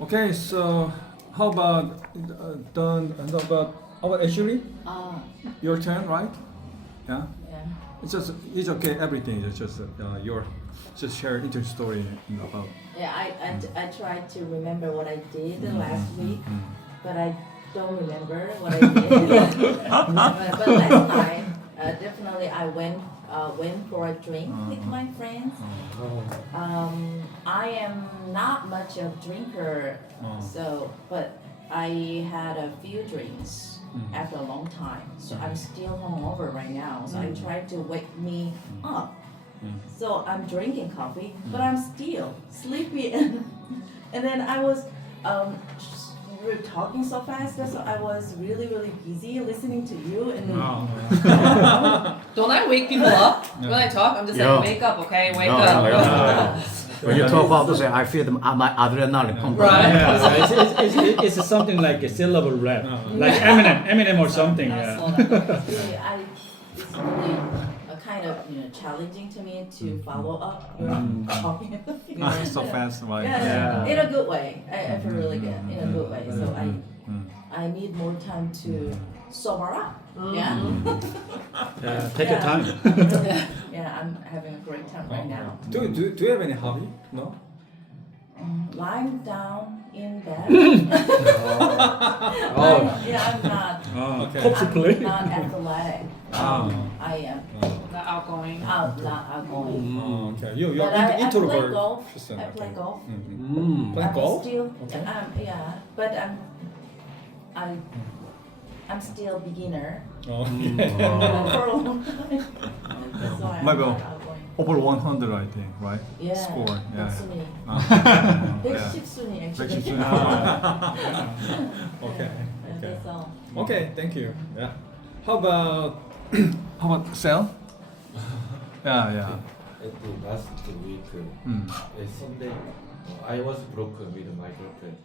Okay, so how about how about Ashley? Oh, Your turn, right? Yeah. yeah. It's okay. Everything is just your just share interesting story about. Yeah, I tried to remember what I did last week, but I don't remember what I did. but last time, definitely I went for a drink with my friends. I am not much of drinker, but I had a few drinks after a long time, so I'm still hungover right now. So I tried to wake me up. So I'm drinking coffee, but I'm still sleepy, and then I was we were talking so fast, so I was really busy listening to you, and then Don't I wake people up when I talk? I'm just Yeah. like, wake up, okay, wake No, up. no. When you talk about this, I feel my adrenaline pumping. Right. Yeah, it's something like a syllable rap, like Eminem or something. Yeah. really, it's really kind of challenging to me to follow up your talking. So fast, right? Yeah, Yeah. in a good way. I feel really good in a good way. So I need more time to sober up. Yeah. Yeah, take your time. Yeah, I'm having a great time right now. Do you have any hobby? No. Lying down in bed. Oh. Yeah, I'm not. Okay. Hope to play. I'm not athletic. I am Not outgoing. not outgoing. Oh, okay. You're But I play introvert. golf. person, I okay. play golf. Play I'm golf? still, Okay. yeah, but I'm still beginner Oh, for a long time. That's why I'm Maybe not outgoing. over 100, I think, right? Yeah. Score. Yeah. 백순위. Yeah. 110순위 actually. 110순위. Okay. Yeah, Okay. that's all. Okay. Thank you. Yeah. How about Sal? Yeah. At the last week, Sunday, I was broken with my girlfriend.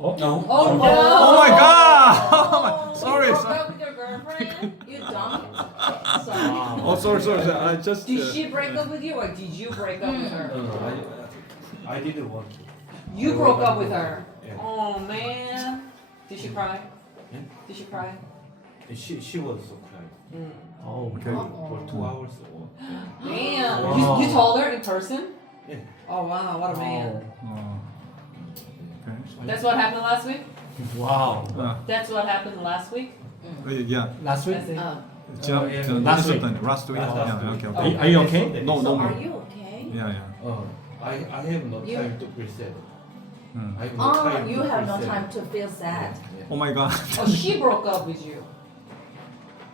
Oh, Oh no! my God! Sorry. You broke Sorry. up with your girlfriend? You dumped? Sorry. Oh, sorry. I just. Did she break up with you or did you break up with her? I didn't want to. You broke up with her. Yeah. Oh man. Did she cry? Yeah. Did she cry? She was so crying Oh, Okay. for 2 hours. Damn. Wow. You told her in person? Yeah. Oh wow, what a man. Oh. Okay. That's what happened last week? wow. That's what happened last week? Yeah. Last week? That's it. Last week. Last Last week. week. Yeah. Okay. Are you okay? No, So no. are you okay? Yeah. I have no You- time to reset. I have no Oh, time you to have no reset. time to feel sad. Oh my God. Oh, she broke up with you.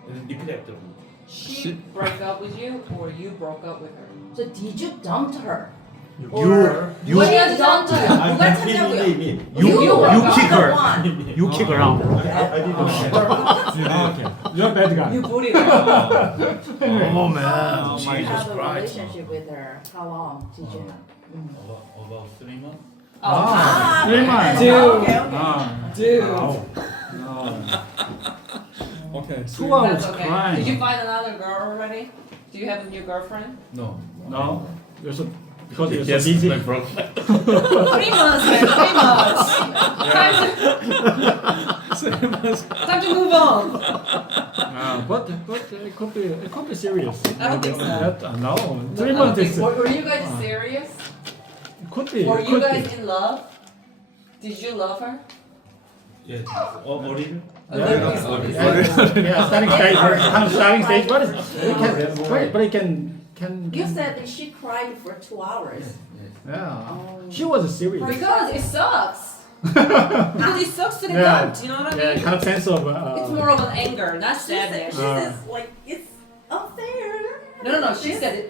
Repeat after me. She broke up with you or you broke up with her? So did you dump her? You What you did you dump her? 누가 참냐고요? you kick her. one. You kick her out. I didn't Okay. You're a bad guy. You bullied her. Oh man. Oh You my have a God. relationship with her. How long did you have? About 3 months. Oh, 3 months. Okay. dude. Okay. 2 hours That's okay. crying. Did you find another girl already? Do you have a new girlfriend? No. No. You're so because you're so busy. 3 months, man. 3 months. Time to move on. But it could be serious. I don't think so. No, 3 I don't months think- is Were you guys serious? could be. Were you could guys be. in love? Did you love her? Yes. 어린? A little bit. Yeah, starting stage, kind of starting stage, but it can. You said that she cried for 2 hours. Yeah, she was serious. Because it sucks. Because it sucks to get Yeah. dumped, you know what I mean? Yeah, kind of sense of. It's more of an anger, not She said, sadness. she says like it's unfair. No. She said it.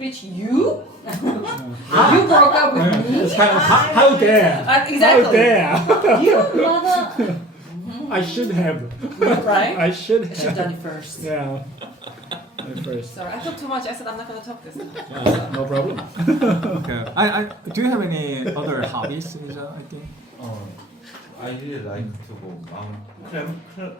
Bitch, you? You broke up with me? It's kind of how dare? How Exactly. dare? You mother. I should have. Right? I should I should have have. done it first. Yeah. At first. Sorry, I talked too much. I said I'm not gonna talk this. No problem. Okay. Do you have any other hobbies, Lisa? I think. I really like to go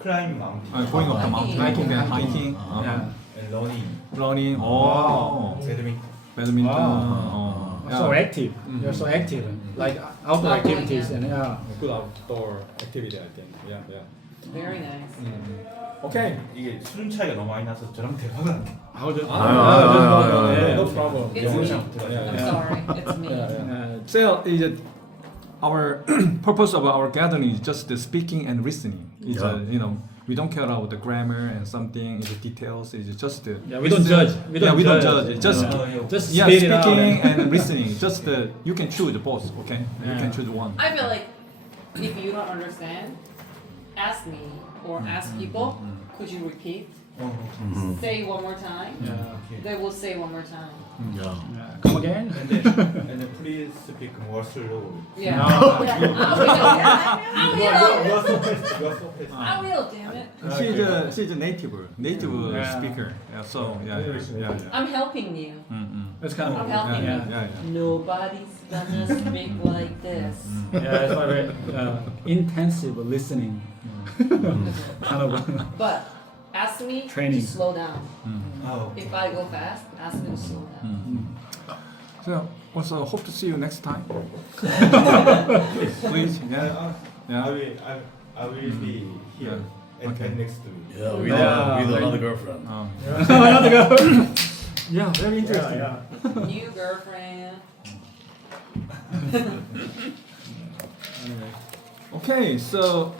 climb mountain. Going up the mountain, hiking, Hiking. hiking, Yeah. And running. running. Oh. Badminton. Badminton. Wow. Oh. So Yeah. active. You're so active. Like outdoor Outdoor, activities yeah. and Good outdoor activity, I think. Yeah, yeah. Very nice. Okay. 이게 수준 차이가 너무 많이 나서 저랑 대화가 안 돼. No problem. It's me. Yeah, I'm yeah. sorry. It's me. Yeah, yeah. So is our purpose of our gathering is just the speaking and listening. It's you know, we don't care about the grammar and something, the details. It's just the Yeah, we don't judge. We don't don't judge. judge. It's just just yeah, spit it out. speaking and listening. Just the you can choose both. Okay, you Yeah. can choose one. I feel like if you don't understand, ask me or ask people. Could you repeat? Say one more time. Yeah. They will say one more time. Yeah. Come again? And then please speak more slow. Yeah. No. I You will. are so fast. You are so fast. I will. Damn it. She's a native Yeah. speaker. Yeah, so yeah. I'm helping you. It's kind of I'm helping Yeah, you. yeah, yeah. Nobody's gonna speak like this. yeah, it's very intensive listening. kind of. But ask me Training. to slow down. Oh. If I go fast, ask me to slow down. So also hope to see you next time. Please, yeah, yeah. I will be here and Okay. next week. Yeah, with, Yeah. with another girlfriend. Another girl. Yeah, very interesting. New girlfriend. Okay, so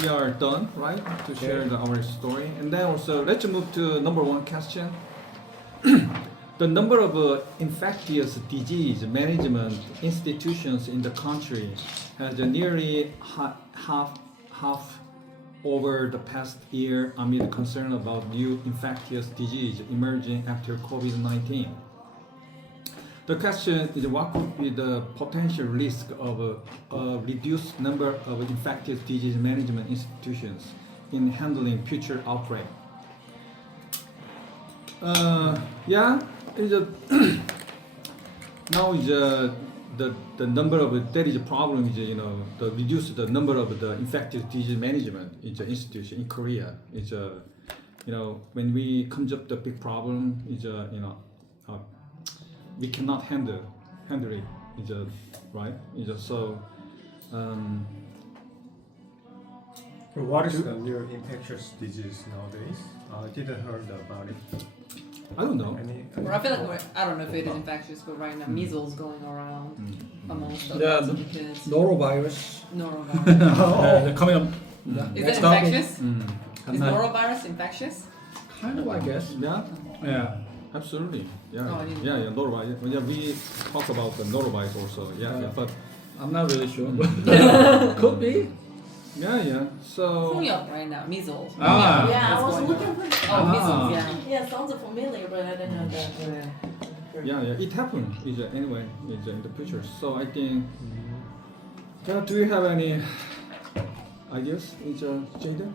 we are done, right? To share our story, and then also let's move to number one question. The number of infectious disease management institutions in the country has nearly half over the past year amid concern about new infectious disease emerging after COVID-19. The question is what could be the potential risk of a reduced number of infectious disease management institutions in handling future outbreak? Yeah, it's a now is the number of that is a problem is the reduce the number of the infectious disease management is an institution in Korea. It's when we comes up the big problem is we cannot handle it. It's right. It's so. What is the new infectious disease nowadays? I didn't heard about it. I don't know. Or I feel like I don't know if it is infectious, but right now measles going around amongst Yeah, lots of the kids. Norovirus. Norovirus. Coming up. Is next it topic. infectious? Is not- norovirus infectious? Kind of, I guess. Yeah, Yeah. absolutely. Yeah, Oh, I didn't yeah, norovirus. Yeah, we talk about the norovirus also. Yeah, but I'm not really sure. Could be. yeah. So 홍역 right now, measles. Ah. Yeah, I was That's looking going for. on. Oh, measles, yeah. Yeah, sounds familiar, but I didn't know that. yeah, it happened. Is anyway is in the future. So I think. Yeah, do you have any ideas? Is Jaden?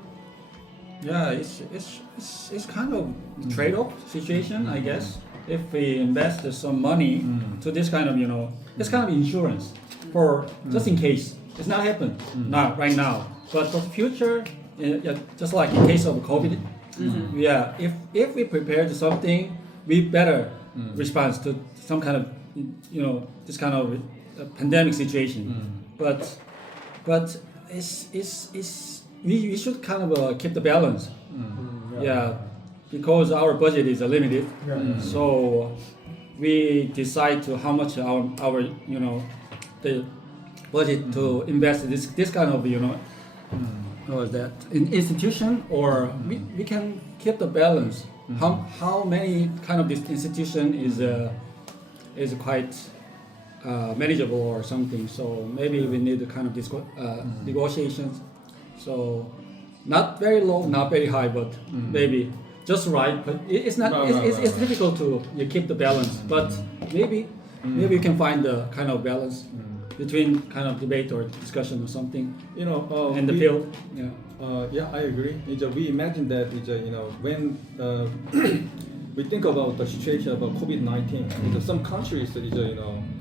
Yeah, it's kind of trade-off situation, I guess. If we invest some money to this kind of it's kind of insurance for just in case it's not happen not right now, but for the future, yeah, just like in case of COVID, yeah, if we prepare to something, we better respond to some kind of this kind of pandemic situation, but we should kind of keep the balance. Yeah, because our budget is limited, so we decide to how much our the budget to invest this kind of what is that in institution, or we can keep the balance. How many kind of this institution is quite manageable or something. So maybe we need a kind of negotiations. So not very low, not very high, but maybe just right. But it's not. It's difficult to keep the balance. But maybe you can find the kind of balance between kind of debate or discussion or something in the field. Yeah. Yeah, I agree. We imagine that when we think about the situation about COVID-19, some countries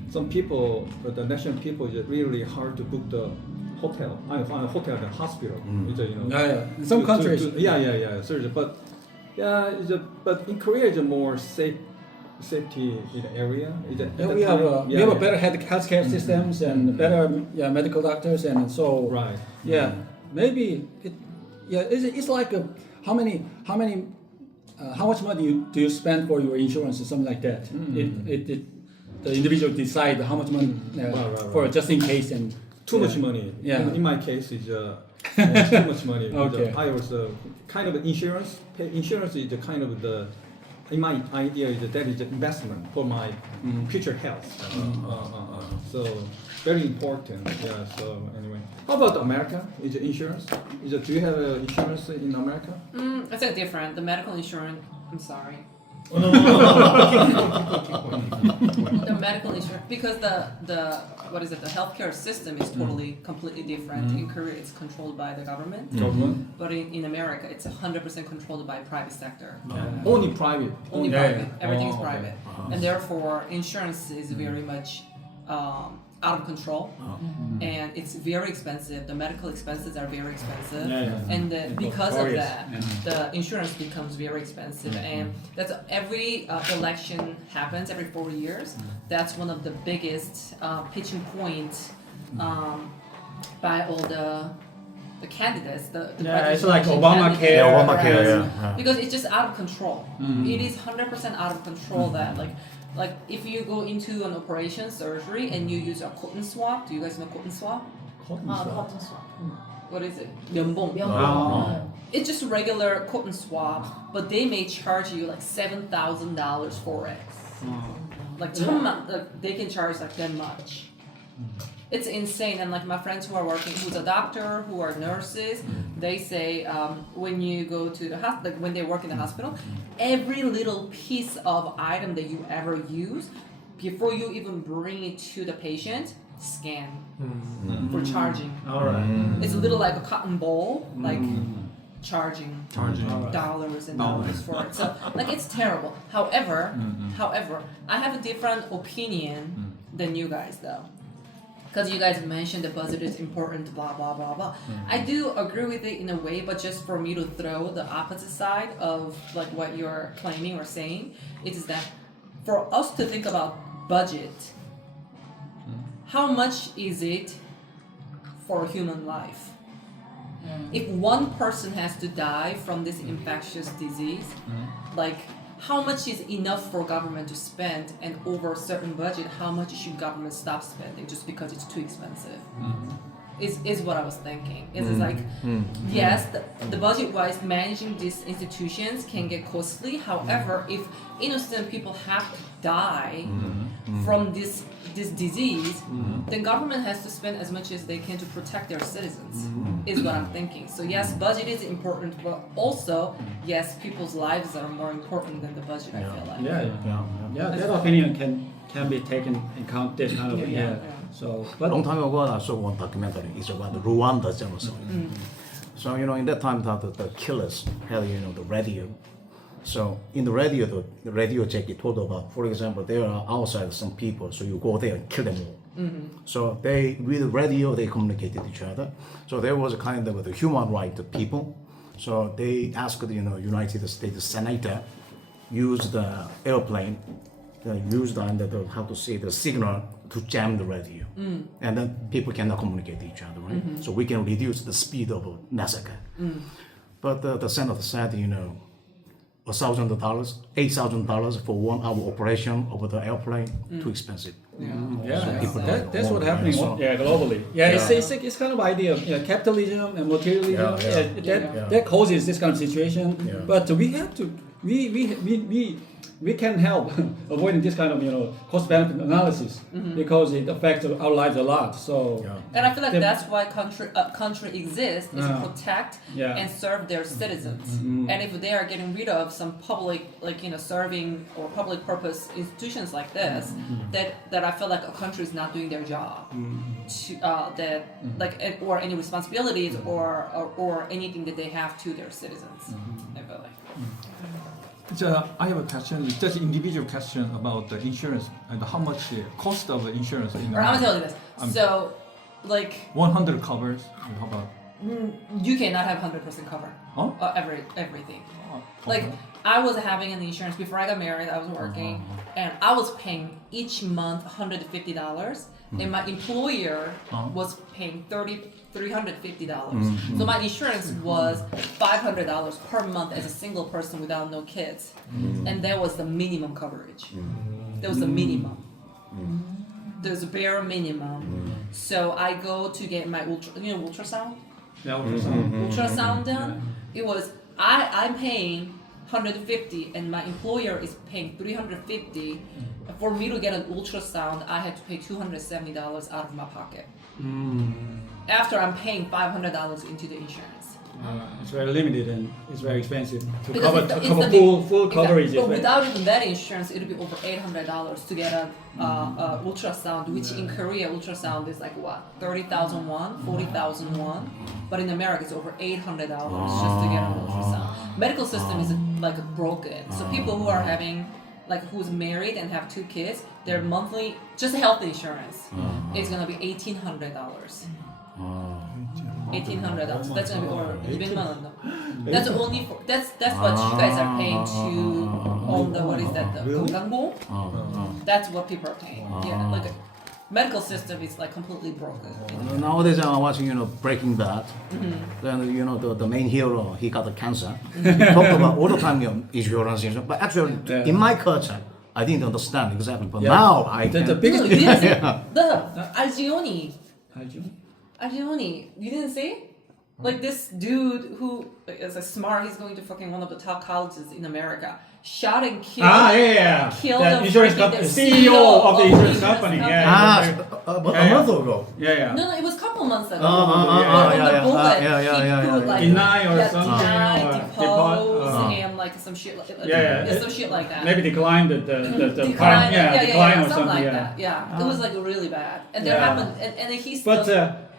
some people, the national people, is really hard to book the hotel. The hospital. In some countries. Seriously. But in Korea, it's a more safe safety in the area? Is it, Yeah, at we the have time? we have a better healthcare systems and better medical doctors, and so Right. yeah, maybe it's like how much money do you spend for your insurance or something like that. The individual decide how much money Right, for just in case and Too much money. Yeah. In my case, it's too much money. Okay. I was kind of insurance. Insurance is the kind of the. In my idea, is that is an investment for my future health. So very important. Yeah. So anyway, how about America? Is it insurance? Do you have insurance in America? I think different. The medical insurance. I'm sorry. The medical insurance, because the what is it? The healthcare system is totally completely different. In Korea, it's controlled by the government, Government. but in America, it's 100% controlled by private sector. Only private. Only Yeah, private. yeah. Everything is Oh, okay. private, and therefore insurance is very much out of control, and it's very expensive. The medical expenses are very expensive, and because of Notorious. that, the insurance becomes very expensive. And that's every election happens every 4 years. That's one of the biggest pitching points by all the candidates. The it's like presidential Obamacare. candidates. Yeah, Obamacare, Right. yeah. Because it's just out of control. It is 100% out of control. That like if you go into an operation surgery and you use a cotton swab. Do you guys know cotton swab? Cotton swab. What is it? 면봉. It's just regular cotton swab, but they may charge you like $7,000 for it. Like they can charge like that much. It's insane. And like my friends who are working, who's a doctor, who are nurses, they say when you go to the hospital, like when they work in the hospital, every little piece of item that you ever use, before you even bring it to the patient, scan for charging. All right. It's a little like a cotton ball, like charging dollars and dollars for it. So like it's terrible. However, I have a different opinion than you guys though. Because you guys mentioned the budget is important, blah blah blah blah. I do agree with it in a way, but just for me to throw the opposite side of like what you're claiming or saying, it is that for us to think about budget, how much is it for human life? If one person has to die from this infectious disease, like how much is enough for government to spend, and over a certain budget, how much should government stop spending just because it's too expensive? Is what I was thinking. It's like, yes, the budget-wise, managing these institutions can get costly. However, if innocent people have to die from this disease, then government has to spend as much as they can to protect their citizens, is what I'm thinking. So yes, budget is important, but also, yes, people's lives are more important than the budget, I feel like. That opinion can be taken in account. This kind of Yeah. So, but Long time ago, I saw one documentary. It's about the Rwanda genocide. So in that time, the killers had the radio. So in the radio, the radio Jackie told about, for example, there are outside some people, so you go there and kill them all. So they with the radio they communicated each other. So there was a kind of the human right of people. So they asked United States Senator use the airplane, use the how to say the signal to jam the radio, and then people cannot communicate to each other, right? So we can reduce the speed of a massacre. But the senator said, $1,000, $8,000 for 1 hour operation over the airplane, too expensive. that's what happening. So- Globally. It's kind of idea of capitalism and materialism. That causes this kind of situation. Yeah. But we have to we can help avoiding this kind of cost benefit analysis because it affects our lives a lot. So And I feel like The- that's why country exists, is to protect Yeah. and serve their citizens. And if they are getting rid of some public, serving or public purpose institutions like this, that I feel like a country is not doing their job, or any responsibilities or anything that they have to their citizens. I feel like. I have a question. It's just an individual question about the insurance and how much cost of the insurance in Or I'm gonna tell you this. Um, So, like. 100 covers. How about You cannot have 100% cover. Oh? Everything. Oh, Like okay. I was having an insurance before I got married. I was working, and I was paying each month $150, and my employer was paying $350. So my insurance was $500 per month as a single person without no kids, and that was the minimum coverage. That was the minimum. There's a bare minimum. So I go to get my ultrasound. Yeah, ultrasound. Ultrasound done. It was I'm paying 150 and my employer is paying 350. For me to get an ultrasound, I had to pay $270 out of my pocket. After I'm paying $500 into the insurance. It's very limited and it's very expensive to Because cover it's full Exactly. coverage. But without even that insurance, it would be over $800 to get a ultrasound, which in Korea ultrasound is like what 30,000 won, 40,000 won, but in America it's over $800 just to get an ultrasound. Medical system is like broken, so people who are having like who's married and have 2 kids, their monthly just health insurance is gonna be $1,800. $1,800. That's gonna be over 200만 원. That's only for that's what you guys are paying to own the what is that the 건강보험? That's what people are paying. Yeah, like medical system is like completely broken. Nowadays I'm watching, Breaking Bad. Then the main hero, he got the cancer. Talk about all the time insurance, but actually in my culture, I didn't understand exactly. But now I The can. biggest No, you didn't see the Algioni. Algioni, you didn't see? Like this dude who is a smart, he's going to fucking one of the top colleges in America. Shot and killed. Killed That the insurance freaking- company, the CEO of the insurance company. company. Yeah. A month ago. Yeah. No, it was a couple months ago. yeah, On the bullet, yeah, he put like Deny or yeah, something, deny, or depose, and like some shit like some shit like that. Maybe declined the Decline, part, decline or something something. like Yeah. that. Yeah, it was like really bad, and there Yeah. happened, and he's But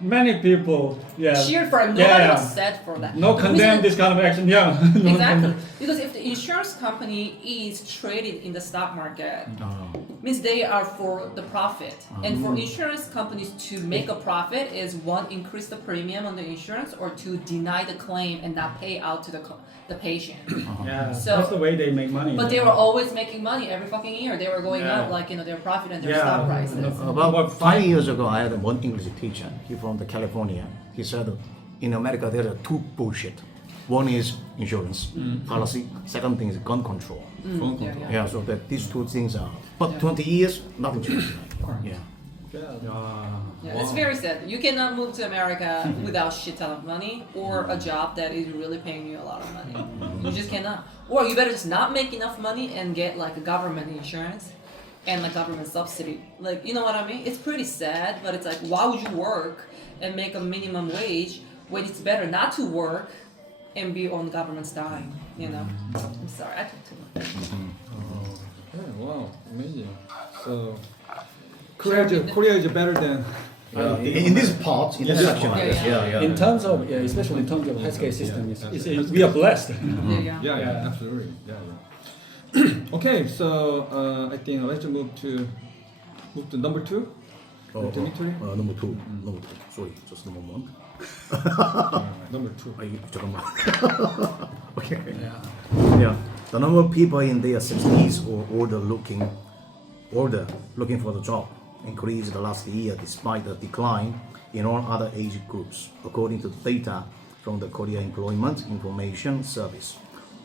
many people, cheered for him. Nobody Yeah. was sad for that. no The condemn reason- this kind of action. Yeah. No Exactly, condemn. because if the insurance company is traded in the stock market, means they are for the profit, and for insurance companies to make a profit is one, increase the premium on the insurance, or to deny the claim and not pay out to the patient. Yeah. So- That's the way they make money. But they were always making money every fucking year. They were going Yeah. up like their profit and their Yeah. stock prices. About 5 years ago, I had one English teacher. He from the California. He said, in America there are 2 bullshit. One is insurance policy. Second thing is gun control. Phone control. Yeah. Yeah, so that these 2 things are. But 20 years, nothing changed. Yeah. Yeah, it's very sad. You cannot move to America without shit ton of money or a job that is really paying you a lot of money. You just cannot. Or you better just not make enough money and get like a government insurance and like government subsidy. Like, you know what I mean? It's pretty sad, but it's like, why would you work and make a minimum wage when it's better not to work and be on the government's dime, you know? I'm sorry, I took too much. Yeah, wow, amazing. So Korea is better than In this part, in this section, I guess. Yeah. In terms of, especially in terms of healthcare system, we are blessed. There you go. yeah, absolutely. Yeah. Okay, so I think let's move to number 2. Dimitri? Number 2. Number 2. Sorry, just number 1. Number 2. 잠깐만. Okay. Yeah. The number of people in their 60s or older looking for the job increased last year despite the decline in all other age groups, according to data from the Korea Employment Information Service.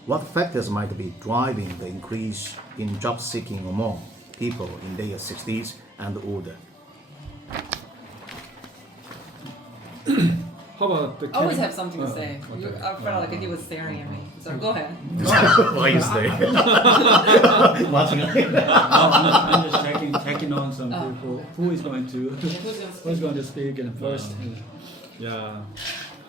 What factors might be driving the increase in job seeking among people in their 60s and older? How about the I always Kevin? have something to say. I felt like he was staring at me. So go ahead. Why is there? I'm just checking on some people. Who is going to speak in first? Yeah.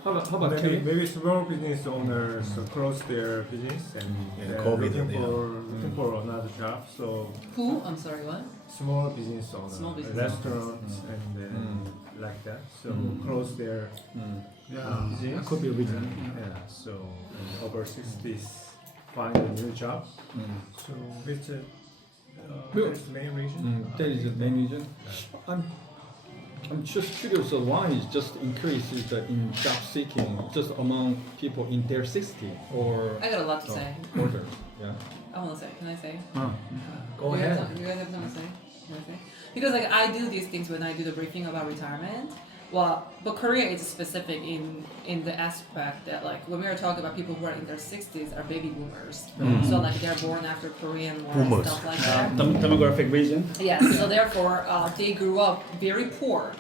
How about Maybe, Kevin? maybe small business owners close their business and they're COVID, looking for another job. So Who? I'm sorry, what? small business owners, Small business restaurants and like that. So close their business. That could be a reason. Yeah. So over 60s find a new job. So it's that's the main reason. That is the main reason. I'm just curious. So why is just increase is in job seeking just among people in their 60 or I got a lot to say. older? Yeah. I want to say. Can I say? Go You guys ahead. have- You guys have something to say? You wanna say? Because like I do these things when I do the briefing about retirement. Well, but Korea is specific in the aspect that like when we are talking about people who are in their 60s are baby boomers. So like they're born after Korean War and Boomers. stuff like that. Demographic reason. Yes. So therefore, they grew up very poor.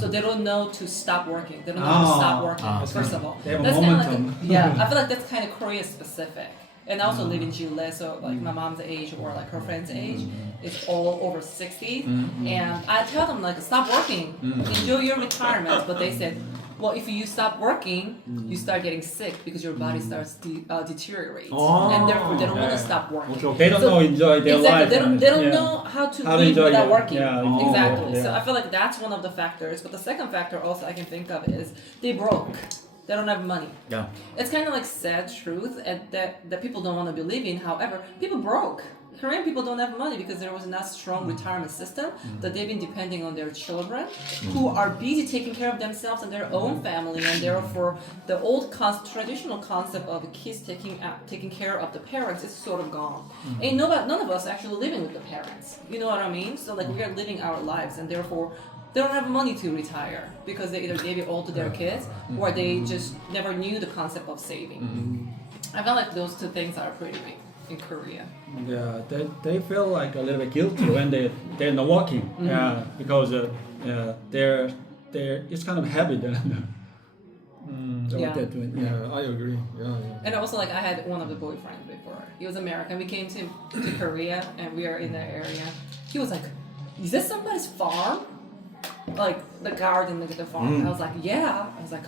So they don't know to stop working. They don't know how to stop working. First of all, They have a that's kind of momentum. like yeah. I feel like that's kind of Korea specific. And I also live in Chile, so like my mom's age or like her friend's age is all over 60. And I tell them like stop working, enjoy your retirement. But they said, well, if you stop working, you start getting sick because your body starts deteriorate, and therefore they don't want to stop working. They don't know enjoy their Exactly. life. They don't yeah. know how to How to live enjoy without their- working. yeah, Exactly. yeah. So I feel like that's one of the factors. But the second factor also I can think of is they broke. They don't have money. Yeah. It's kind of like sad truth and that people don't want to believe in. However, people broke. Korean people don't have money because there was not strong retirement system that they've been depending on their children who are busy taking care of themselves and their own family, and therefore the old traditional concept of kids taking care of the parents is sort of gone. And none of us actually living with the parents. You know what I mean? So like we are living our lives, and therefore they don't have money to retire because they either gave it all to their kids or they just never knew the concept of saving. I feel like those two things are pretty big in Korea. Yeah, they feel like a little bit guilty when they're not working. Yeah, because they're it's kind of habit. So Yeah. they're doing, Yeah, I agree. Yeah. And also, like, I had one of the boyfriends before. He was American. We came to Korea, and we are in that area. He was like, "Is this somebody's farm? Like the garden, like the farm?" And I was like, "Yeah." I was like,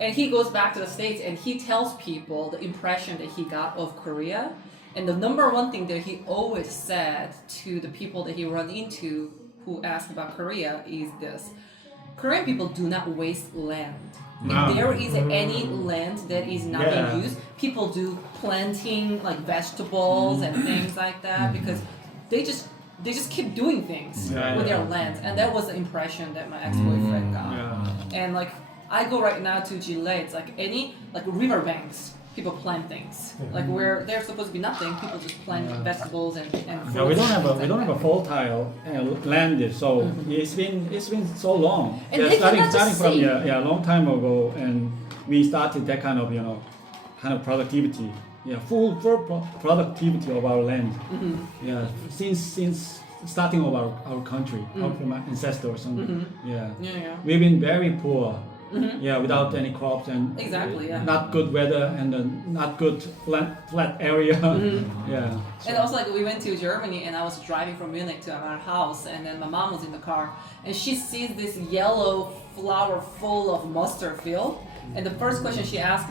and he goes back to the States, and he tells people the impression that he got of Korea. And the number one thing that he always said to the people that he run into who ask about Korea is this: Korean people do not waste land. If there is any land that is not Yeah. in use, people do planting like vegetables and things like that because they just keep doing things Yeah, with yeah. their lands, and that was the impression that my ex-boyfriend got. Yeah. And like I go right now to Chile, it's like any like riverbanks, people plant things. Like where there's supposed to be nothing, people just plant vegetables and fruits. Yeah, we don't and have things a like that. fertile land, so it's been so long. And Yeah, they starting cannot just from see. a long time ago, and we started that kind of kind of productivity. Yeah, full productivity of our land. Yeah, since starting of our country, from our ancestors. And, yeah, Yeah. we've been very poor. Yeah, without any crops and Exactly, yeah. not good weather and not good flat area. Yeah. And also, like, we went to Germany, and I was driving from Munich to our house, and then my mom was in the car, and she sees this yellow flower full of mustard field, and the first question she asked